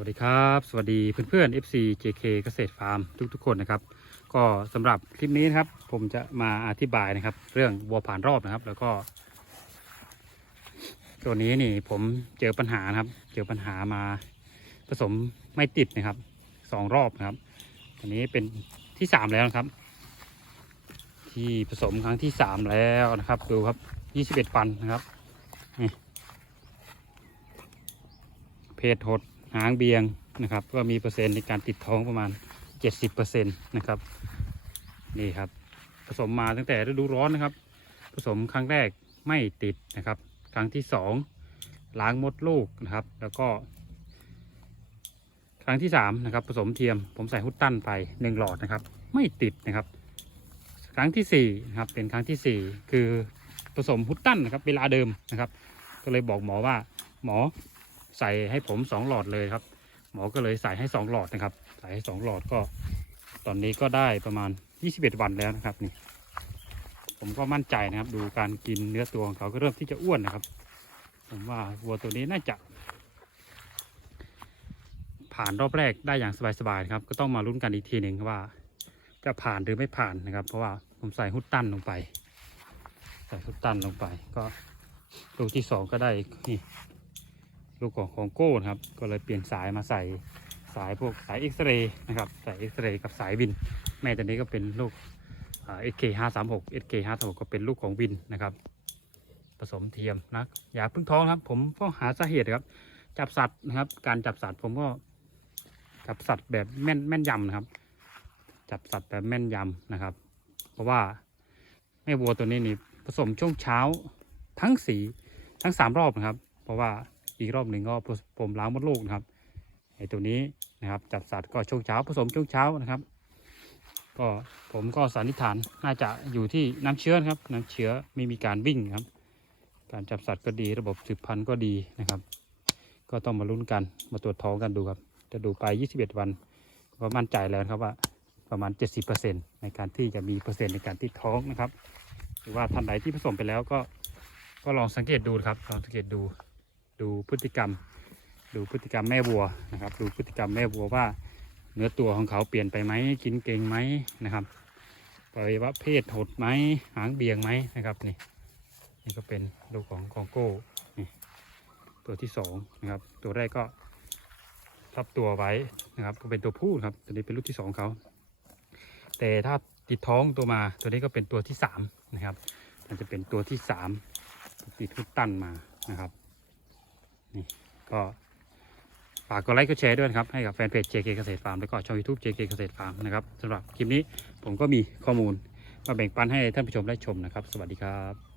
วัสดีครับ สวัสดีเพื่อนๆ FC JK เกษตรฟาร์มทุกๆ คนนะครับ ก็สำหรับคลิปนี้นะครับ ผมจะมาอธิบายนะครับ เรื่องวัวผ่านรอบนะครับ แล้วก็ ตัวนี้นี่ผมเจอปัญหานะครับ เจอปัญหามาผสมไม่ติดนะครับสองรอบนะครับ อันนี้เป็นที่สามแล้วนะครับ ที่ผสมครั้งที่สามแล้วนะครับ ดูครับยี่สิบเอ็ดฟันนะครับนี่เพศหด หางเบียงนะครับ ก็มีเปอร์เซ็นต์ในการติดท้องประมาณเจ็ดสิบเปอร์เซ็นต์นะครับนี่ครับ ผสมมาตั้งแต่ฤดูร้อนนะครับ ผสมครั้งแรกไม่ติดนะครับ ครั้งที่สองล้างมดลูกนะครับ แล้วก็ ครั้งที่สามนะครับผสมเทียมผมใส่ฮุตตันไปหนึ่งหลอดนะครับ ไม่ติดนะครับ ครั้งที่สี่นะครับเป็นครั้งที่สี่คือผสมฮุตตันนะครับ เวลาเดิมนะครับ ก็เลยบอกหมอว่าหมอ ใส่ให้ผมสองหลอดเลยครับ หมอก็เลยใส่ให้สองหลอดนะครับ ใส่ให้สองหลอดก็ ตอนนี้ก็ได้ประมาณยี่สิบเอ็ดวันแล้วนะครับนี่ ผมก็มั่นใจนะครับ ดูการกินเนื้อตัวของเขาก็เริ่มที่จะอ้วนนะครับ ผมว่าวัวตัวนี้น่าจะ ผ่านรอบแรกได้อย่างสบายๆครับ ก็ต้องมาลุ้นกันอีกทีหนึ่งว่า จะผ่านหรือไม่ผ่านนะครับ เพราะว่าผมใส่ฮุตตันลงไป ใส่ฮุตตันลงไป ก็ลูกที่สองก็ได้นี่ ลูกของของโก้นะครับ ก็เลยเปลี่ยนสายมาใส่สายพวกสายเอ็กซเรย์นะครับสายเอ็กซเรย์กับสายวิน แม่ตัวนี้ก็เป็นลูกเอสเคห้าสามหกเอสเคห้าหกก็เป็นลูกของวินนะครับ ผสมเทียมนะอย่าเพึ่งท้องครับ ผมก็หาสาเหตุครับ จับสัตว์นะครับ การจับสัตว์ผมก็จับสัตว์แบบแม่นแม่นยำนะครับ จับสัตว์แบบแม่นยำนะครับ เพราะว่าแม่วัวตัวนี้นี่ผสมช่วงเช้าทั้งสีทั้งสามรอบนะครับ เพราะว่า อีกรอบหนึ่งก็ผมล้างมดลูกนะครับไอตัวนี้นะครับ จับสัตว์ก็ช่วงเช้าผสมช่วงเช้านะครับ ก็ผมก็สันนิษฐานน่าจะอยู่ที่น้ำเชื้อนครับ น้ำเชื้อไม่มีการวิ่งครับ การจับสัตว์ก็ดีระบบสืบพันธุ์ก็ดีนะครับ ก็ต้องมาลุ้นกันมาตรวจท้องกันดูครับ จะดูไป 21 วันก็มั่นใจแล้วครับว่าประมาณ 70%ในการที่จะมีเปอร์เซ็นต์ในการที่ท้องนะครับ หรือว่าท่านใดที่ผสมไปแล้วก็ก็ลองสังเกตดูครับลองสังเกตดู ดูพฤติกรรม ดูพฤติกรรมแม่วัวนะครับ ดูพฤติกรรมแม่วัวว่า เนื้อตัวของเขาเปลี่ยนไปไหมกินเก่งไหมนะครับปล่อว่าเพศหดไหมหางเบี่ยงไหมนะครับนี่นี่ก็เป็นลูกของคองโก้นี่ตัวที่สองนะครับ ตัวแรกก็ทับตัวไว้นะครับ ก็เป็นตัวผู้ครับ ตัวนี้เป็นลูกที่สองเขาแต่ถ้าติดท้องตัวมาตัวนี้ก็เป็นตัวที่สามนะครับ มันจะเป็นตัวที่สามติดทุกตันมานะครับ นี่ก็ฝากกดไลค์กดแชร์ด้วยนะครับ ให้กับแฟนเพจ JK เกษตรฟาร์มแล้วก็ช่อง YouTube JK เกษตรฟาร์มนะครับสำหรับคลิปนี้ผมก็มีข้อมูลมาแบ่งปันให้ท่านผู้ชมได้ชมนะครับ สวัสดีครับ